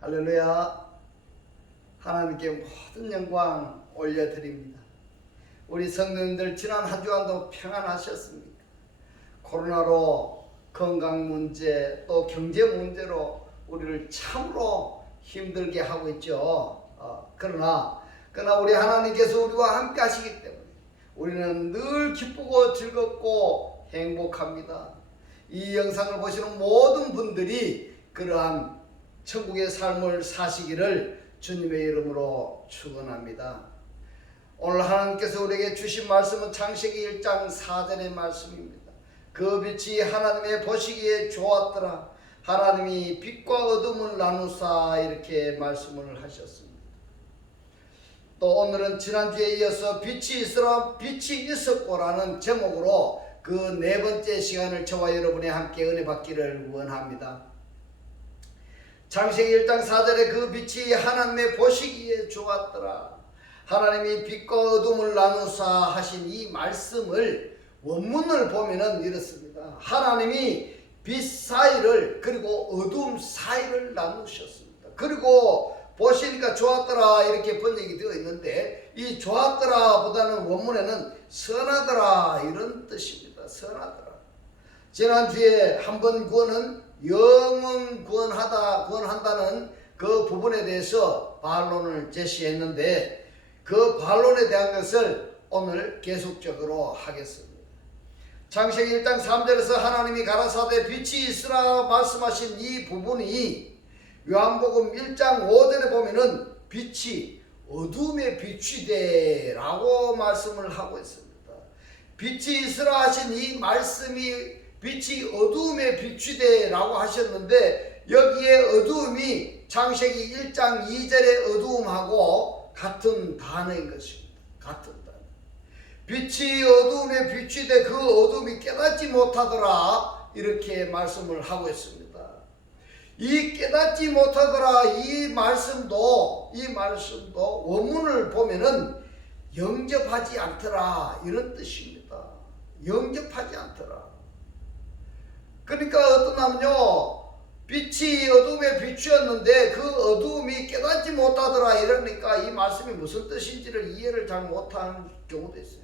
할렐루야. 하나님께 모든 영광 올려드립니다. 우리 성도님들 지난 한 주간도 평안하셨습니까? 코로나로 건강 문제 또 경제 문제로 우리를 참으로 힘들게 하고 있죠. 그러나 우리 하나님께서 우리와 함께 하시기 때문에 우리는 늘 기쁘고 즐겁고 행복합니다. 이 영상을 보시는 모든 분들이 그러한 천국의 삶을 사시기를 주님의 이름으로 축원합니다. 오늘 하나님께서 우리에게 주신 말씀은 창세기 1장 4절의 말씀입니다. 그 빛이 하나님의 보시기에 좋았더라. 하나님이 빛과 어둠을 나누사 이렇게 말씀을 하셨습니다. 또 오늘은 지난주에 이어서 빛이 있으라 빛이 있었고라는 제목으로 그 네 번째 시간을 저와 여러분이 함께 은혜 받기를 원합니다. 창세기 1장 4절에 그 빛이 하나님의 보시기에 좋았더라. 하나님이 빛과 어둠을 나누사 하신 이 말씀을 원문을 보면은 이렇습니다. 하나님이 빛 사이를 그리고 어둠 사이를 나누셨습니다. 그리고 보시니까 좋았더라 이렇게 번역이 되어 있는데 이 좋았더라 보다는 원문에는 선하더라 이런 뜻입니다. 선하더라. 지난주에 한번 구원은 영원 구원한다는 그 부분에 대해서 반론을 제시했는데 그 반론에 대한 것을 오늘 계속적으로 하겠습니다. 창세기 1장 3절에서 하나님이 가라사대 빛이 있으라 말씀하신 이 부분이 요한복음 1장 5절에 보면은 빛이 어둠에 비추되 라고 말씀을 하고 있습니다. 빛이 있으라 하신 이 말씀이 빛이 어둠에 비추되 라고 하셨는데 여기에 어두움이 창세기 1장 2절의 어두움하고 같은 단어인 것입니다. 같은 단어. 빛이 어두움에 비추되 그 어둠이 깨닫지 못하더라 이렇게 말씀을 하고 있습니다. 이 깨닫지 못하더라 이 말씀도 원문을 보면은 영접하지 않더라 이런 뜻입니다. 영접하지 않더라. 그러니까 어떠냐면요, 빛이 어둠에 비추었는데 그 어둠이 깨닫지 못하더라 이러니까 이 말씀이 무슨 뜻인지를 이해를 잘 못하는 경우도 있어요.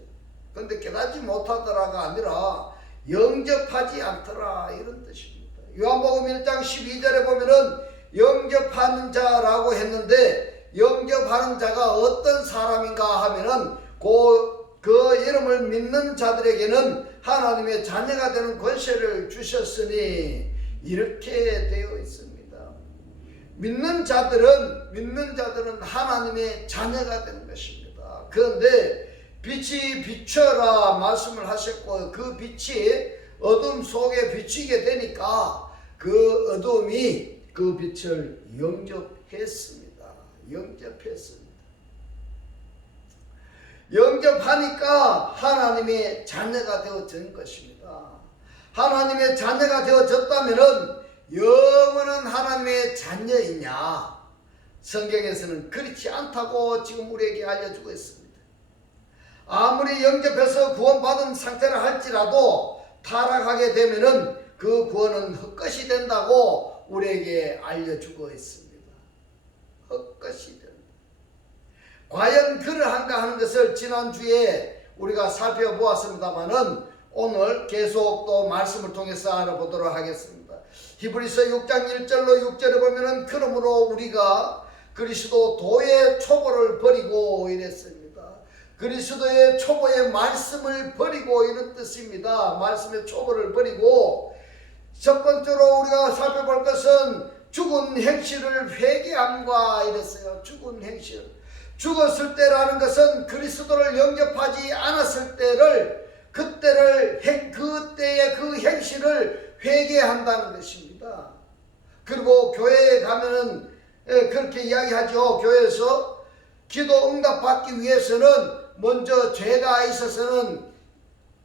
그런데 깨닫지 못하더라가 아니라 영접하지 않더라 이런 뜻입니다. 요한복음 1장 12절에 보면은 영접하는 자라고 했는데 영접하는 자가 어떤 사람인가 하면은 그 이름을 믿는 자들에게는 하나님의 자녀가 되는 권세를 주셨으니 이렇게 되어 있습니다. 믿는 자들은 하나님의 자녀가 되는 것입니다. 그런데 빛이 비춰라 말씀을 하셨고 그 빛이 어둠 속에 비치게 되니까 그 어둠이 그 빛을 영접했습니다. 영접하니까 하나님의 자녀가 되어진 것입니다. 하나님의 자녀가 되어졌다면은 영원한 하나님의 자녀이냐? 성경에서는 그렇지 않다고 지금 우리에게 알려주고 있습니다. 아무리 영접해서 구원받은 상태라 할지라도 타락하게 되면은 그 구원은 헛것이 된다고 우리에게 알려주고 있습니다. 헛것이 된다. 과연 그러한가 하는 것을 지난주에 우리가 살펴보았습니다만은 오늘 계속 또 말씀을 통해서 알아보도록 하겠습니다. 히브리서 6장 1절로 6절에 보면은 그러므로 우리가 그리스도 도의 초보를 버리고 이랬습니다. 그리스도의 초보의 말씀을 버리고 이런 뜻입니다. 말씀의 초보를 버리고 첫 번째로 우리가 살펴볼 것은 죽은 행실을 회개함과 이랬어요. 죽은 행실. 죽었을 때라는 것은 그리스도를 영접하지 않았을 그때의 그 행실을 회개한다는 것입니다. 그리고 교회에 가면은 그렇게 이야기하죠. 교회에서 기도 응답받기 위해서는 먼저 죄가 있어서는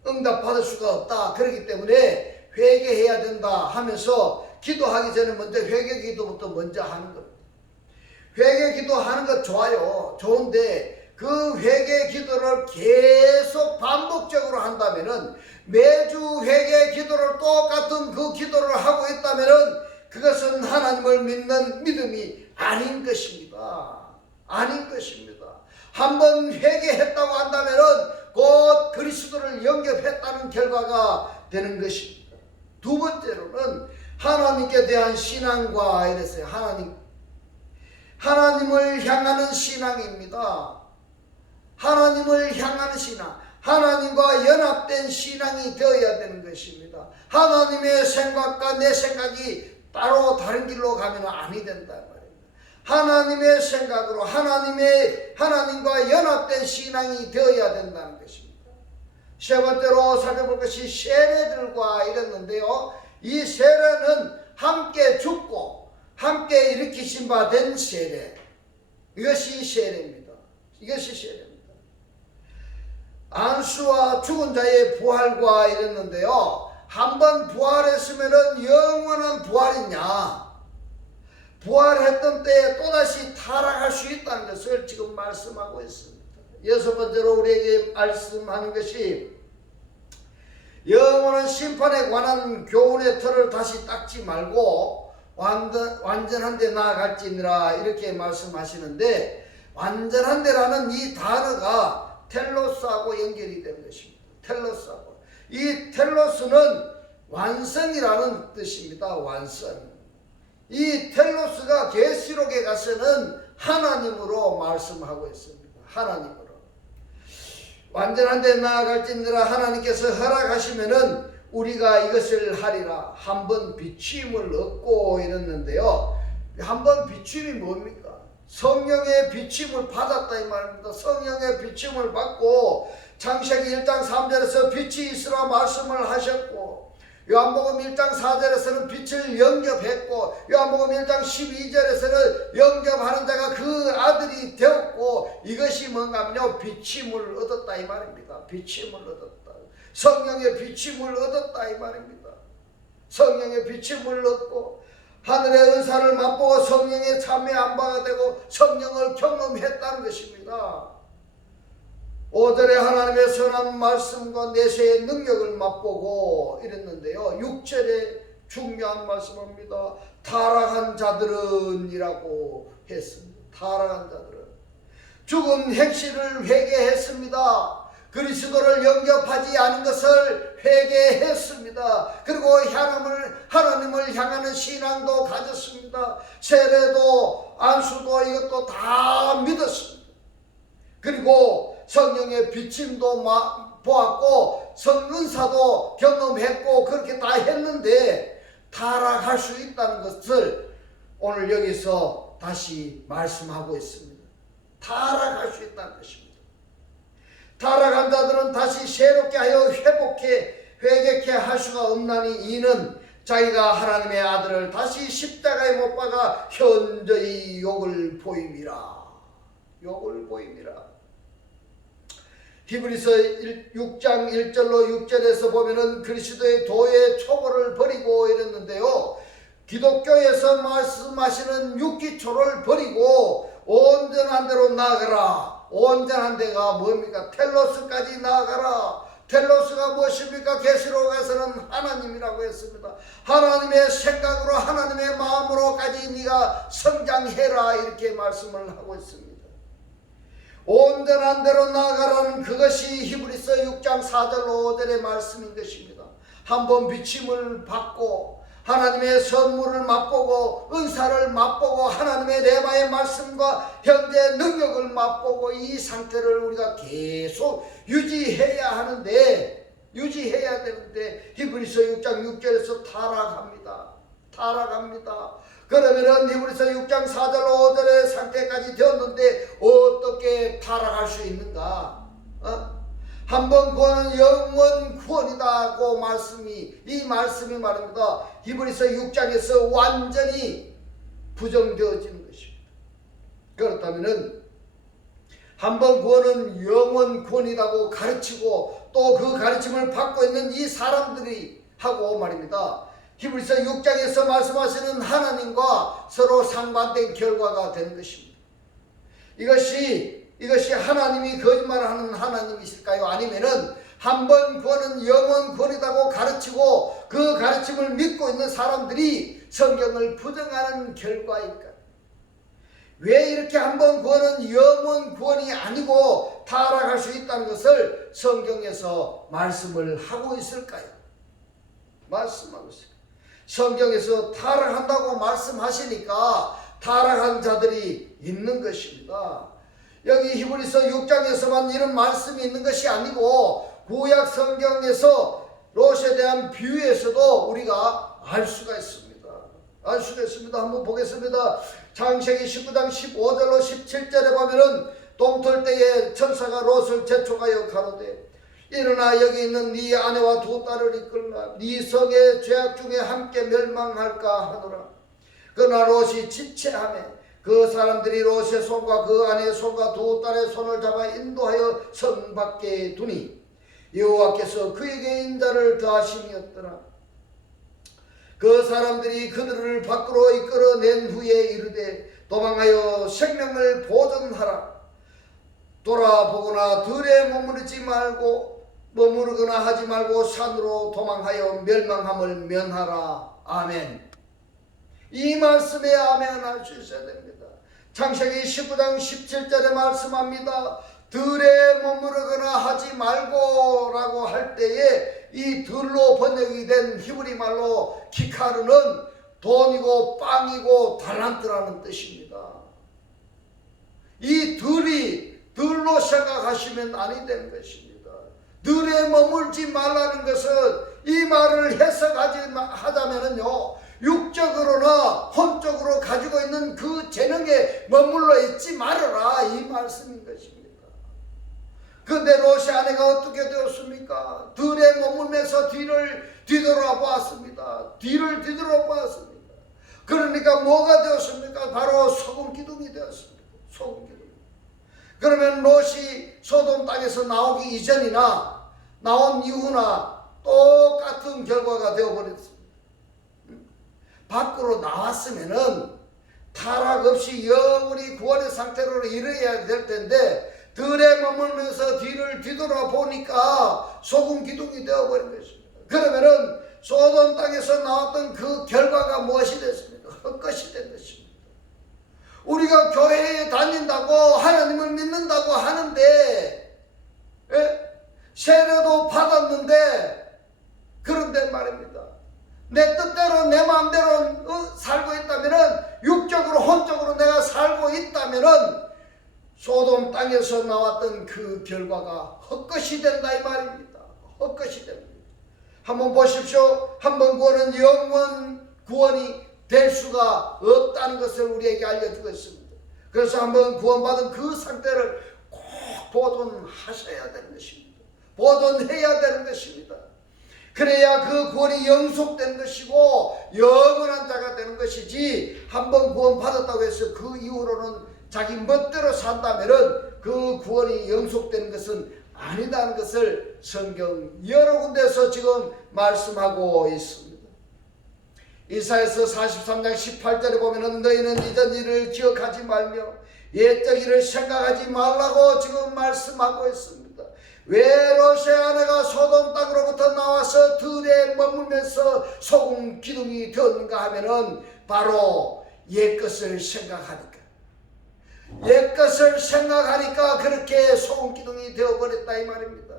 응답받을 수가 없다. 그렇기 때문에 회개해야 된다 하면서 기도하기 전에 먼저 회개 기도부터 먼저 하는 겁니다. 회개 기도하는 것 좋아요. 좋은데 그 회개 기도를 계속 반복적으로 한다면은 매주 회개 기도를 똑같은 그 기도를 하고 있다면은 그것은 하나님을 믿는 믿음이 아닌 것입니다. 아닌 것입니다. 한번 회개했다고 한다면은 곧 그리스도를 영접했다는 결과가 되는 것입니다. 두 번째로는 하나님께 대한 신앙과 이랬어요. 하나님을 향하는 신앙입니다. 하나님을 향하는 신앙, 하나님과 연합된 신앙이 되어야 되는 것입니다. 하나님의 생각과 내 생각이 따로 다른 길로 가면 아니 된다 말입니다. 하나님의 생각으로 하나님과 연합된 신앙이 되어야 된다는 것입니다. 세 번째로 살펴볼 것이 세례들과 이랬는데요. 이 세례는 함께 죽고 함께 일으키신 바 된 세례, 이것이 세례입니다. 이것이 세례입니다. 안수와 죽은 자의 부활과 이랬는데요. 한번 부활했으면 영원한 부활이냐, 부활했던 때에 또다시 타락할 수 있다는 것을 지금 말씀하고 있습니다. 여섯 번째로 우리에게 말씀하는 것이 영원한 심판에 관한 교훈의 틀을 다시 닦지 말고 완전한 데 나아갈지니라 이렇게 말씀하시는데, 완전한 데라는 이 단어가 텔로스하고 연결이 되는 것입니다. 텔로스하고. 이 텔로스는 완성이라는 뜻입니다. 완성. 이 텔로스가 계시록에 가서는 하나님으로 말씀하고 있습니다. 하나님으로. 완전한 데 나아갈지니라 하나님께서 허락하시면은 우리가 이것을 하리라. 한번 비추임을 얻고 이랬는데요. 한번 비추임이 뭡니까? 성령의 비침을 받았다 이 말입니다. 성령의 비침을 받고 창세기 1장 3절에서 빛이 있으라 말씀을 하셨고, 요한복음 1장 4절에서는 빛을 영접했고, 요한복음 1장 12절에서는 영접하는 자가 그 아들이 되었고, 이것이 뭔가 하면요, 비침을 얻었다 이 말입니다. 비침을 얻었다. 성령의 비침을 얻었다 이 말입니다. 성령의 비침을 얻고 하늘의 은사를 맛보고 성령의 참여 안바가 되고 성령을 경험했다는 것입니다. 5절에 하나님의 선한 말씀과 내세의 능력을 맛보고 이랬는데요. 6절에 중요한 말씀입니다. 타락한 자들은 이라고 했습니다. 타락한 자들은 죽은 행실을 회개했습니다. 그리스도를 영접하지 않은 것을 회개했습니다. 그리고 하나님을 향하는 신앙도 가졌습니다. 세례도 안수도 이것도 다 믿었습니다. 그리고 성령의 비침도 보았고 성은사도 경험했고 그렇게 다 했는데 타락할 수 있다는 것을 오늘 여기서 다시 말씀하고 있습니다. 타락할 수 있다는 것입니다. 타락한 자들은 다시 새롭게 하여 회개케 할 수가 없나니 이는 자기가 하나님의 아들을 다시 십자가에 못 박아 현저히 욕을 보임이라. 욕을 보임이라. 히브리서 6장 1절로 6절에서 보면은 그리스도의 도의 초보를 버리고 이랬는데요. 기독교에서 말씀하시는 육기초를 버리고 온전한 대로 나아가라. 온전한 데가 뭡니까? 텔로스까지 나아가라. 텔로스가 무엇입니까? 계시록 가서는 하나님이라고 했습니다. 하나님의 생각으로 하나님의 마음으로까지 네가 성장해라 이렇게 말씀을 하고 있습니다. 온전한 대로 나아가라는 그것이 히브리서 6장 4절로 5절의 말씀인 것입니다. 한번 비침을 받고 하나님의 선물을 맛보고 은사를 맛보고 하나님의 레마의 말씀과 현재 능력을 맛보고 이 상태를 우리가 계속 유지해야 하는데, 유지해야 되는데 히브리서 6장 6절에서 타락합니다. 그러면은 히브리서 6장 4절로 5절의 상태까지 되었는데 어떻게 타락할 수 있는가? 한번 구원은 영원 구원이다고 이 말씀이 말합니다. 히브리서 6장에서 완전히 부정되어지는 것입니다. 그렇다면은 한번 구원은 영원 구원이라고 가르치고 또 그 가르침을 받고 있는 이 사람들이 하고 말입니다. 히브리서 6장에서 말씀하시는 하나님과 서로 상반된 결과가 되는 것입니다. 이것이 하나님이 거짓말하는 하나님이실까요? 아니면은 한 번 구원은 영원 구원이라고 가르치고 그 가르침을 믿고 있는 사람들이 성경을 부정하는 결과일까? 왜 이렇게 한 번 구원은 영원 구원이 아니고 타락할 수 있다는 것을 성경에서 말씀을 하고 있을까요? 말씀하고 있어요. 성경에서 타락한다고 말씀하시니까 타락한 자들이 있는 것입니다. 여기 히브리서 6장에서만 이런 말씀이 있는 것이 아니고 구약 성경에서 롯에 대한 비유에서도 우리가 알 수가 있습니다. 알 수가 있습니다. 한번 보겠습니다. 창세기 19장 15절로 17절에 보면은 동틀 때에 천사가 롯을 재촉하여 가로되 일어나 여기 있는 네 아내와 두 딸을 이끌라 네 성의 죄악 중에 함께 멸망할까 하노라. 그러나 롯이 지체하매 그 사람들이 롯의 손과 그 아내의 손과 두 딸의 손을 잡아 인도하여 성 밖에 두니 여호와께서 그에게 인자를 더하심이었더라. 그 사람들이 그들을 밖으로 이끌어낸 후에 이르되 도망하여 생명을 보존하라. 돌아보거나 들에 머무르거나 하지 말고 산으로 도망하여 멸망함을 면하라. 아멘. 이 말씀에 아멘 할 수 있어야 됩니다. 창세기 19장 17절에 말씀합니다. 들에 머무르거나 하지 말고 라고 할 때에 이 들로 번역이 된 히브리 말로 키카르는 돈이고 빵이고 달란트라는 뜻입니다. 이 들로 생각하시면 아니 되는 것입니다. 들에 머물지 말라는 것은 이 말을 해석하자면요 육적으로나 혼적으로 가지고 있는 그 재능에 머물러 있지 말아라 이 말씀인 것입니다. 그런데 롯의 아내가 어떻게 되었습니까? 들에 머물면서 뒤를 뒤돌아보았습니다. 뒤를 뒤돌아보았습니다. 그러니까 뭐가 되었습니까? 바로 소금 기둥이 되었습니다. 소금 기둥. 그러면 롯이 소돔 땅에서 나오기 이전이나 나온 이후나 똑같은 결과가 되어버렸습니다. 밖으로 나왔으면은 타락 없이 영원히 구원의 상태로 이르어야 될 텐데 들에 머물면서 뒤를 뒤돌아보니까 소금 기둥이 되어버린 것입니다. 그러면은 소돔 땅에서 나왔던 그 결과가 무엇이 됐습니까? 헛것이 된 것입니다. 우리가 교회에 다닌다고 하나님을 믿는다고 하는데 세례도 받았는데 그런데 말입니다. 내 뜻대로 내 마음대로 살고 있다면은 육적으로 혼적으로 내가 살고 있다면은 소돔 땅에서 나왔던 그 결과가 헛것이 된다 이 말입니다. 헛것이 됩니다. 한번 보십시오. 한번 구원은 영원 구원이 될 수가 없다는 것을 우리에게 알려주고 있습니다. 그래서 한번 구원받은 그 상태를 꼭 보존하셔야 되는 것입니다. 보존해야 되는 것입니다. 그래야 그 구원이 영속된 것이고 영원한 자가 되는 것이지 한번 구원 받았다고 해서 그 이후로는 자기 멋대로 산다면은 그 구원이 영속되는 것은 아니다는 것을 성경 여러 군데서 지금 말씀하고 있습니다. 이사야서 43장 18절에 보면은 너희는 이전 일을 기억하지 말며 옛적 일을 생각하지 말라고 지금 말씀하고 있습니다. 왜 롯의 아내가 소돔 땅으로부터 나와서 들에 머물면서 소금 기둥이 되었는가 하면은 바로 옛것을 생각하니까 그렇게 소금 기둥이 되어버렸다 이 말입니다.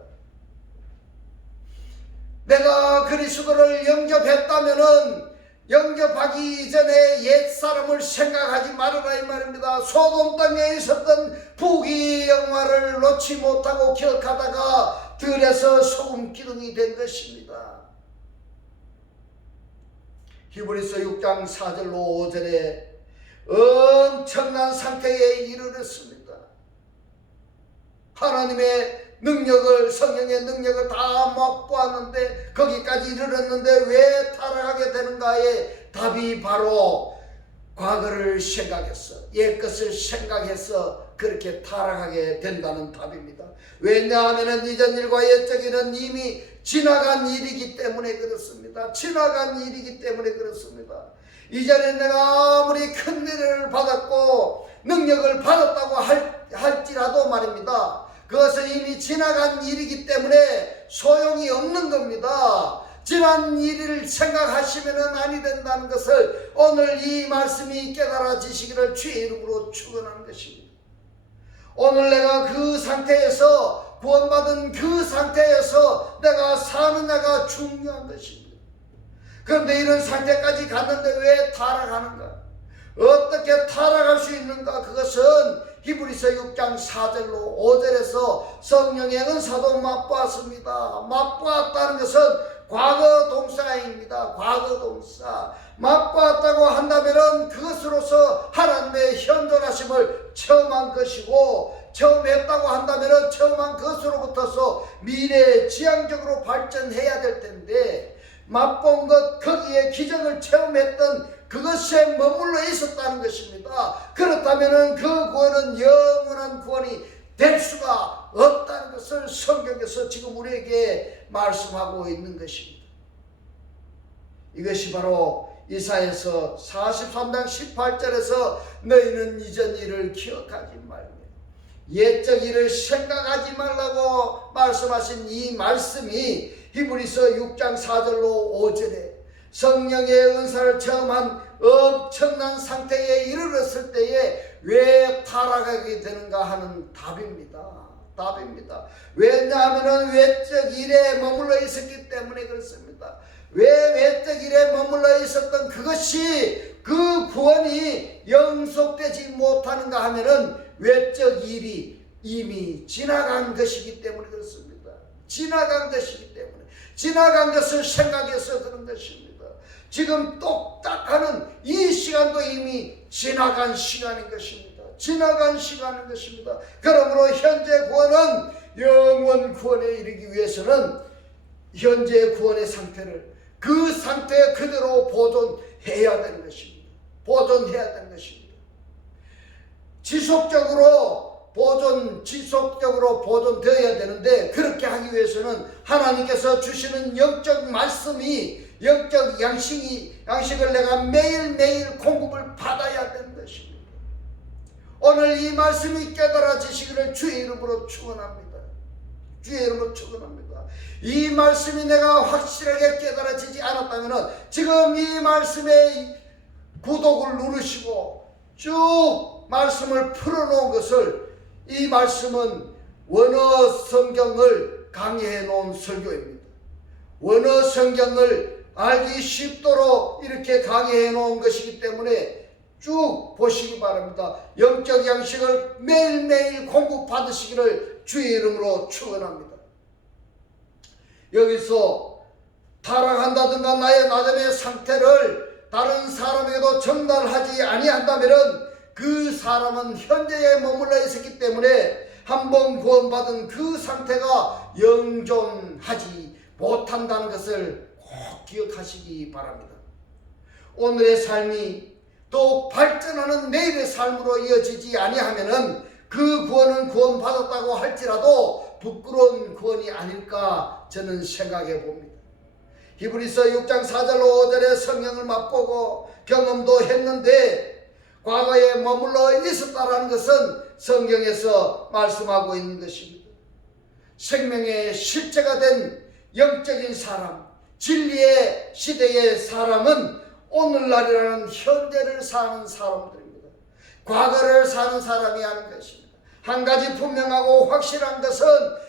내가 그리스도를 영접했다면은 영접하기 이전에 옛사람을 생각하지 말아라 이 말입니다. 소돔 땅에 있었던 부귀 영화를 놓지 못하고 기억하다가 들에서 소금 기둥이 된 것입니다. 히브리서 6장 4절로 5절에 엄청난 상태에 이르렀습니다. 하나님의 능력을 성령의 능력을 다 맛보았는데 거기까지 이르렀는데 왜 타락하게 되는가의 답이 바로 과거를 생각했어 옛것을 생각해서 그렇게 타락하게 된다는 답입니다. 왜냐하면 이전 일과 옛적 일은 이미 지나간 일이기 때문에 그렇습니다. 지나간 일이기 때문에 그렇습니다. 이전에 내가 아무리 큰 은혜를 받았고 능력을 받았다고 할지라도 말입니다. 그것은 이미 지나간 일이기 때문에 소용이 없는 겁니다. 지난 일을 생각하시면 아니 된다는 것을 오늘 이 말씀이 깨달아지시기를 주의 이름으로 축원하는 것입니다. 오늘 내가 그 상태에서 구원받은 그 상태에서 내가 사느냐가 중요한 것입니다. 그런데 이런 상태까지 갔는데 왜 타락하는가? 어떻게 타락할 수 있는가? 그것은 히브리서 6장 4절로 5절에서 성령의 은사도 맛보았습니다. 맛보았다는 것은 과거 동사입니다. 과거 동사. 맛보았다고 한다면 그것으로서 하나님의 현존하심을 체험한 것이고, 체험했다고 한다면 체험한 것으로부터서 미래에 지향적으로 발전해야 될 텐데, 맛본 것, 거기에 기적을 체험했던 그것에 머물러 있었다는 것입니다. 그렇다면 그 구원은 영원한 구원이 될 수가 없다는 것을 성경에서 지금 우리에게 말씀하고 있는 것입니다. 이것이 바로 이사야서 43장 18절에서 너희는 이전 일을 기억하지 말며 옛적 일을 생각하지 말라고 말씀하신 이 말씀이 히브리서 6장 4절로 5절에 성령의 은사를 체험한 엄청난 상태에 이르렀을 때에 왜 타락하게 되는가 하는 답입니다. 왜냐하면 외적 일에 머물러 있었기 때문에 그렇습니다. 왜 외적 일에 머물러 있었던 그것이 그 구원이 영속되지 못하는가 하면은 외적 일이 이미 지나간 것이기 때문에 그렇습니다. 지나간 것이기 때문에, 지나간 것을 생각해서 그런 것입니다. 지금 똑딱하는 이 시간도 이미 지나간 시간인 것입니다. 지나간 시간인 것입니다. 그러므로 현재 구원은 영원 구원에 이르기 위해서는 현재 구원의 상태를 그 상태 그대로 보존해야 되는 것입니다. 보존해야 되는 것입니다. 지속적으로 보존되어야 되는데, 그렇게 하기 위해서는 하나님께서 주시는 영적 말씀이, 영적 양식을 내가 매일매일 공급을 받아야 되는 것입니다. 오늘 이 말씀이 깨달아지시기를 주의 이름으로 축원합니다. 주의 이름으로 축원합니다. 이 말씀이 내가 확실하게 깨달아지지 않았다면 지금 이 말씀에 구독을 누르시고 쭉 말씀을 풀어놓은 것을, 이 말씀은 원어 성경을 강의해 놓은 설교입니다. 원어 성경을 알기 쉽도록 이렇게 강의해 놓은 것이기 때문에 쭉 보시기 바랍니다. 영적 양식을 매일매일 공급받으시기를 주의 이름으로 축원합니다. 여기서 타락한다든가 나의 나됨의 상태를 다른 사람에게도 전달하지 아니한다면 그 사람은 현재에 머물러 있었기 때문에 한번 구원받은 그 상태가 영존하지 못한다는 것을 꼭 기억하시기 바랍니다. 오늘의 삶이 또 발전하는 내일의 삶으로 이어지지 아니하면은 그 구원은 구원받았다고 할지라도 부끄러운 구원이 아닐까 저는 생각해 봅니다. 히브리서 6장 4절로 5절에 성령을 맛보고 경험도 했는데 과거에 머물러 있었다라는 것은 성경에서 말씀하고 있는 것입니다. 생명의 실체가 된 영적인 사람, 진리의 시대의 사람은 오늘날이라는 현재를 사는 사람들입니다. 과거를 사는 사람이 아닌 것입니다. 한 가지 분명하고 확실한 것은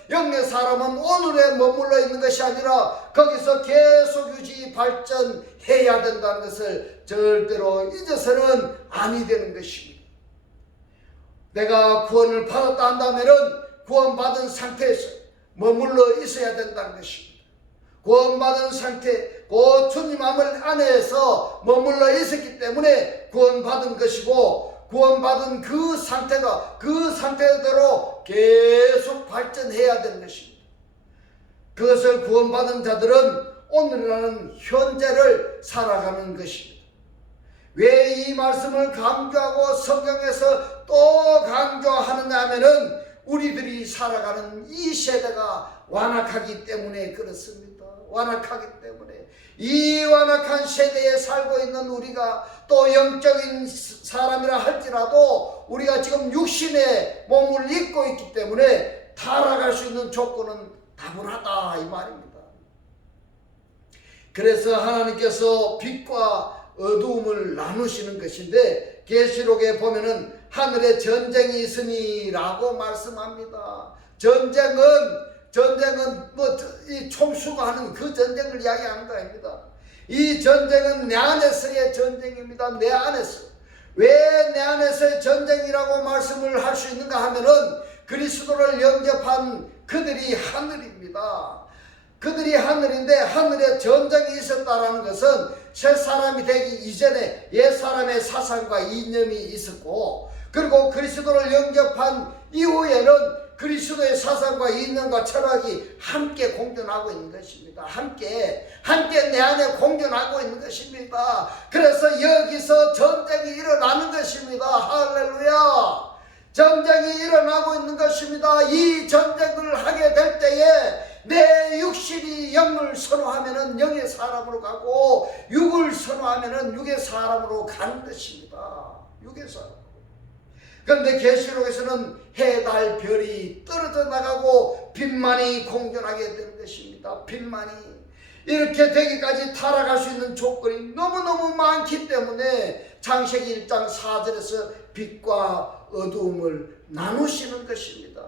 영의 사람은 오늘에 머물러 있는 것이 아니라 거기서 계속 유지 발전해야 된다는 것을 절대로 잊어서는 아니 되는 것입니다. 내가 구원을 받았다 한다면 구원받은 상태에서 머물러 있어야 된다는 것입니다. 구원받은 상태, 그 주님 안에서 머물러 있었기 때문에 구원받은 것이고, 구원받은 그 상태가 그 상태대로 계속 발전해야 되는 것입니다. 그것을 구원받은 자들은 오늘이라는 현재를 살아가는 것입니다. 왜 이 말씀을 강조하고 성경에서 또 강조하느냐 하면은 우리들이 살아가는 이 세대가 완악하기 때문에 그렇습니다. 완악하기 때문에 이 완악한 세대에 살고 있는 우리가 또 영적인 사람이라 할지라도 우리가 지금 육신의 몸을 입고 있기 때문에 타락할 수 있는 조건은 다분하다 이 말입니다. 그래서 하나님께서 빛과 어두움을 나누시는 것인데 계시록에 보면은 하늘에 전쟁이 있으니 라고 말씀합니다. 전쟁은 뭐 이 총수가 하는 그 전쟁을 이야기하는 거 아닙니다. 이 전쟁은 내 안에서의 전쟁입니다. 내 안에서. 왜 내 안에서의 전쟁이라고 말씀을 할 수 있는가 하면은 그리스도를 영접한 그들이 하늘입니다. 그들이 하늘인데 하늘에 전쟁이 있었다라는 것은 새 사람이 되기 이전에 옛 사람의 사상과 이념이 있었고, 그리고 그리스도를 영접한 이후에는 그리스도의 사상과 이념과 철학이 함께 공존하고 있는 것입니다. 함께 내 안에 공존하고 있는 것입니다. 그래서 여기서 전쟁이 일어나는 것입니다. 할렐루야. 전쟁이 일어나고 있는 것입니다. 이 전쟁을 하게 될 때에 내 육신이 영을 선호하면은 영의 사람으로 가고 육을 선호하면은 육의 사람으로 가는 것입니다. 육의 사람. 그런데 계시록에서는 해, 달, 별이 떨어져 나가고 빛만이 공존하게 되는 것입니다. 빛만이. 이렇게 되기까지 타락할 수 있는 조건이 너무너무 많기 때문에 창세기 1장 4절에서 빛과 어두움을 나누시는 것입니다.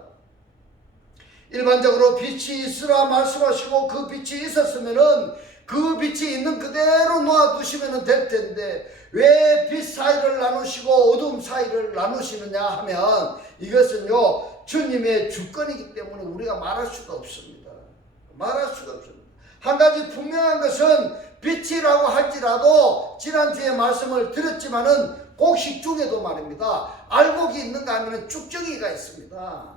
일반적으로 빛이 있으라 말씀하시고 그 빛이 있었으면은 그 빛이 있는 그대로 놓아두시면 될 텐데 왜 빛 사이를 나누시고 어둠 사이를 나누시느냐 하면 이것은요 주님의 주권이기 때문에 우리가 말할 수가 없습니다. 말할 수가 없습니다. 한 가지 분명한 것은 빛이라고 할지라도 지난주에 말씀을 드렸지만은 곡식 중에도 말입니다. 알곡이 있는가 하면 쭉정이가 있습니다.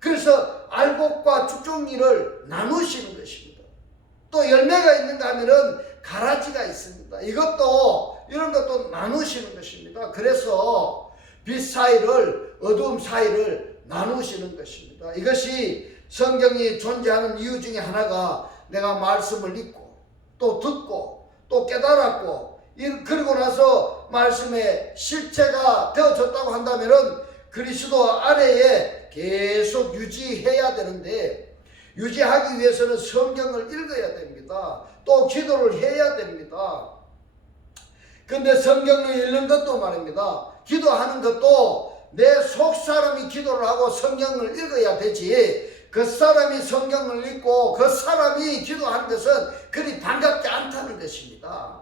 그래서 알곡과 쭉정이를 나누시는 것입니다. 또 열매가 있는가 하면은 가라지가 있습니다. 이런 것도 나누시는 것입니다. 그래서 빛 사이를 어두움 사이를 나누시는 것입니다. 이것이 성경이 존재하는 이유 중에 하나가 내가 말씀을 읽고 또 듣고 또 깨달았고 그리고 나서 말씀의 실체가 되어졌다고 한다면은 그리스도 안에 계속 유지해야 되는데 유지하기 위해서는 성경을 읽어야 됩니다. 또 기도를 해야 됩니다. 근데 성경을 읽는 것도 말입니다. 기도하는 것도 내 속사람이 기도를 하고 성경을 읽어야 되지 그 사람이 성경을 읽고 그 사람이 기도하는 것은 그리 반갑지 않다는 것입니다.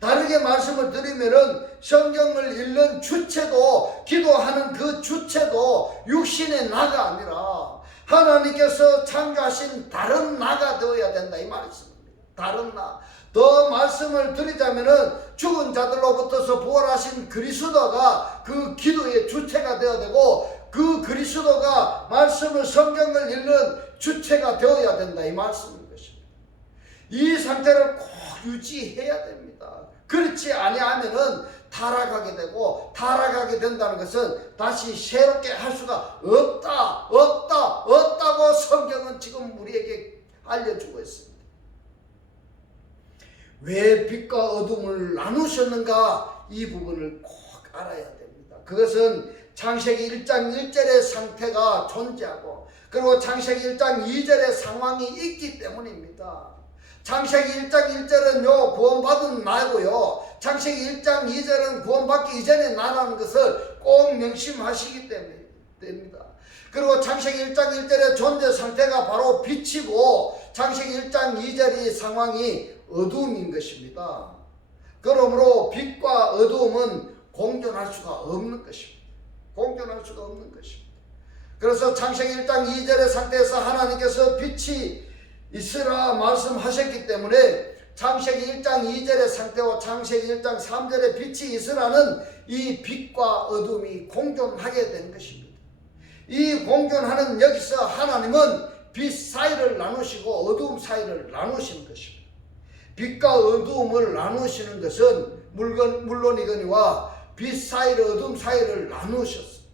다르게 말씀을 드리면은 성경을 읽는 주체도 기도하는 그 주체도 육신의 나가 아니라 하나님께서 창조하신 다른 나가 되어야 된다 이 말씀입니다. 다른 나. 더 말씀을 드리자면은 죽은 자들로부터서 부활하신 그리스도가 그 기도의 주체가 되어야 되고 그 그리스도가 말씀을 성경을 읽는 주체가 되어야 된다 이 말씀인 것입니다. 이 상태를 꼭 유지해야 됩니다. 그렇지 아니하면은 타락하게 되고 타락하게 된다는 것은 다시 새롭게 할 수가 없다고 성경은 지금 우리에게 알려주고 있습니다. 왜 빛과 어둠을 나누셨는가 이 부분을 꼭 알아야 됩니다. 그것은 창세기 1장 1절의 상태가 존재하고 그리고 창세기 1장 2절의 상황이 있기 때문입니다. 창세기 1장 1절은요 구원받은 나고요 창세기 1장 2절은 구원받기 이전의 나라는 것을 꼭 명심하시기 때문입니다. 그리고 창세기 1장 1절의 존재 상태가 바로 빛이고 창세기 1장 2절의 상황이 어두움인 것입니다. 그러므로 빛과 어두움은 공존할 수가 없는 것입니다. 공존할 수가 없는 것입니다. 그래서 창세기 1장 2절의 상태에서 하나님께서 빛이 있으라 말씀하셨기 때문에 창세기 1장 2절의 상태와 창세기 1장 3절의 빛이 있으라는 이 빛과 어둠이 공존하게 된 것입니다. 이 공존하는 여기서 하나님은 빛 사이를 나누시고 어두움 사이를 나누시는 것입니다. 빛과 어두움을 나누시는 것은 물론이거니와 빛 사이를 어둠 사이를 나누셨어요.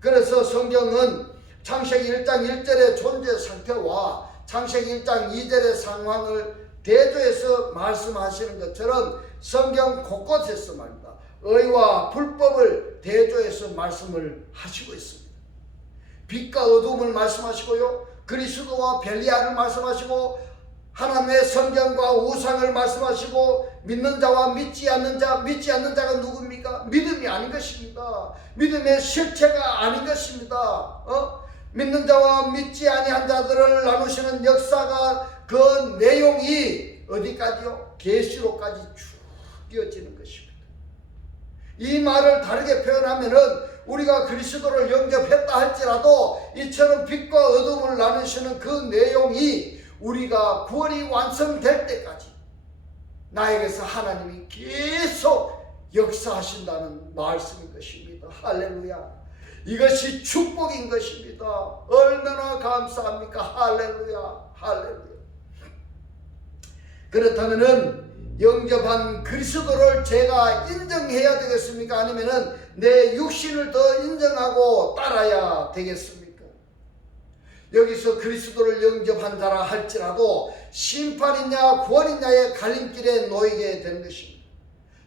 그래서 성경은 창세기 1장 1절의 존재 상태와 창세기 1장 2절의 상황을 대조해서 말씀하시는 것처럼 성경 곳곳에서 말입니다. 의와 불법을 대조해서 말씀을 하시고 있습니다. 빛과 어둠을 말씀하시고요, 그리스도와 벨리알을 말씀하시고, 하나님의 성경과 우상을 말씀하시고, 믿는 자와 믿지 않는 자가 누굽니까? 믿음이 아닌 것입니다. 믿음의 실체가 아닌 것입니다. 믿는 자와 믿지 아니한 자들을 나누시는 역사가, 그 내용이 어디까지요? 계시록까지 쭉 이어지는 것입니다. 이 말을 다르게 표현하면은, 우리가 그리스도를 영접했다 할지라도 이처럼 빛과 어둠을 나누시는 그 내용이 우리가 구원이 완성될 때까지 나에게서 하나님이 계속 역사하신다는 말씀인 것입니다. 할렐루야. 이것이 축복인 것입니다. 얼마나 감사합니까? 할렐루야. 할렐루야. 그렇다면은 영접한 그리스도를 제가 인정해야 되겠습니까? 아니면은 내 육신을 더 인정하고 따라야 되겠습니까? 여기서 그리스도를 영접한 자라 할지라도 심판이냐 구원이냐의 갈림길에 놓이게 되는 것입니다.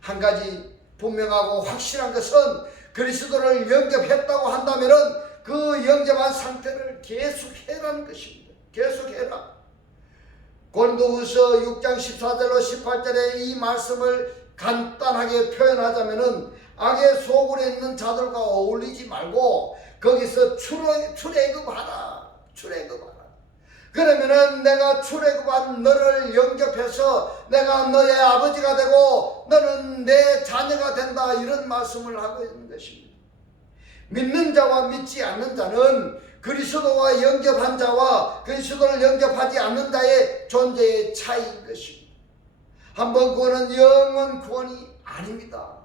한 가지 분명하고 확실한 것은, 그리스도를 영접했다고 한다면은 그 영접한 상태를 계속해라는 것입니다. 계속해라. 고린도후서 6장 14절로 18절의 이 말씀을 간단하게 표현하자면은, 악의 소굴에 있는 자들과 어울리지 말고 거기서 출애굽하라. 그러면은 내가 출애굽한 너를 영접해서 내가 너의 아버지가 되고 너는 내 자녀가 된다, 이런 말씀을 하고 있는 것입니다. 믿는 자와 믿지 않는 자는 그리스도와 영접한 자와 그리스도를 영접하지 않는 자의 존재의 차이인 것입니다. 한번 구원은 영원 구원이 아닙니다.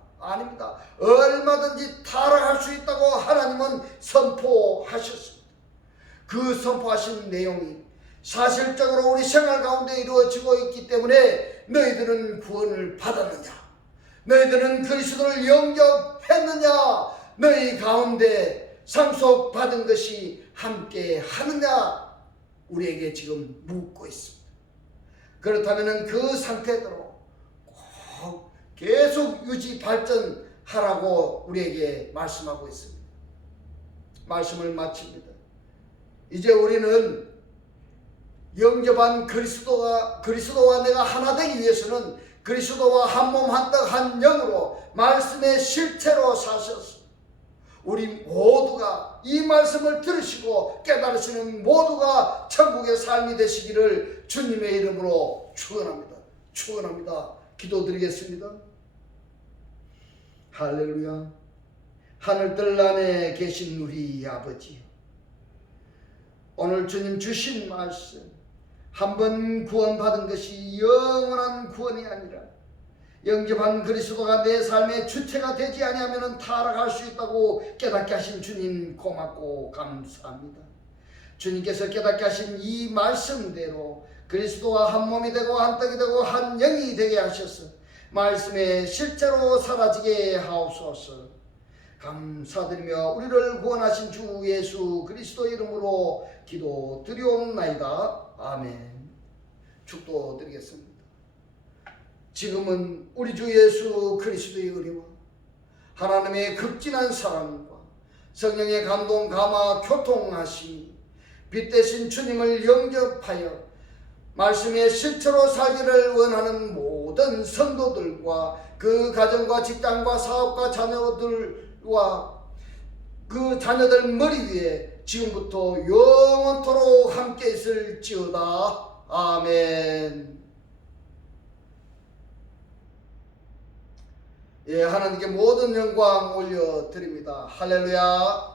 얼마든지 타락할 수 있다고 하나님은 선포하셨습니다. 그 선포하신 내용이 사실적으로 우리 생활 가운데 이루어지고 있기 때문에, 너희들은 구원을 받았느냐? 너희들은 그리스도를 영접했느냐? 너희 가운데 상속받은 것이 함께 하느냐? 우리에게 지금 묻고 있습니다. 그렇다면 그 상태대로 꼭 계속 유지 발전하라고 우리에게 말씀하고 있습니다. 말씀을 마칩니다. 이제 우리는 영접한 그리스도와 내가 하나 되기 위해서는 그리스도와 한 몸 한 떡 한 영으로 말씀의 실체로 사셨습니다. 우리 모두가 이 말씀을 들으시고 깨달으시는 모두가 천국의 삶이 되시기를 주님의 이름으로 축원합니다. 기도드리겠습니다. 할렐루야. 하늘들 안에 계신 우리 아버지, 오늘 주님 주신 말씀, 한번 구원받은 것이 영원한 구원이 아니라 영접한 그리스도가 내 삶의 주체가 되지 아니하면 타락할 수 있다고 깨닫게 하신 주님 고맙고 감사합니다. 주님께서 깨닫게 하신 이 말씀대로 그리스도와 한 몸이 되고 한 떡이 되고 한 영이 되게 하셔서 말씀의 실제로 사라지게 하옵소서. 감사드리며 우리를 구원하신 주 예수 그리스도 이름으로 기도드리옵나이다. 아멘. 축도드리겠습니다. 지금은 우리 주 예수 그리스도의 은혜와 하나님의 극진한 사랑과 성령의 감동 감화 교통하심이 빛 대신 주님을 영접하여 말씀의 실체로 살기를 원하는 모든 성도들과 그 가정과 직장과 사업과 자녀들과 그 자녀들 머리 위에 지금부터 영원토록 함께 있을지어다. 아멘. 예, 하나님께 모든 영광 올려드립니다. 할렐루야.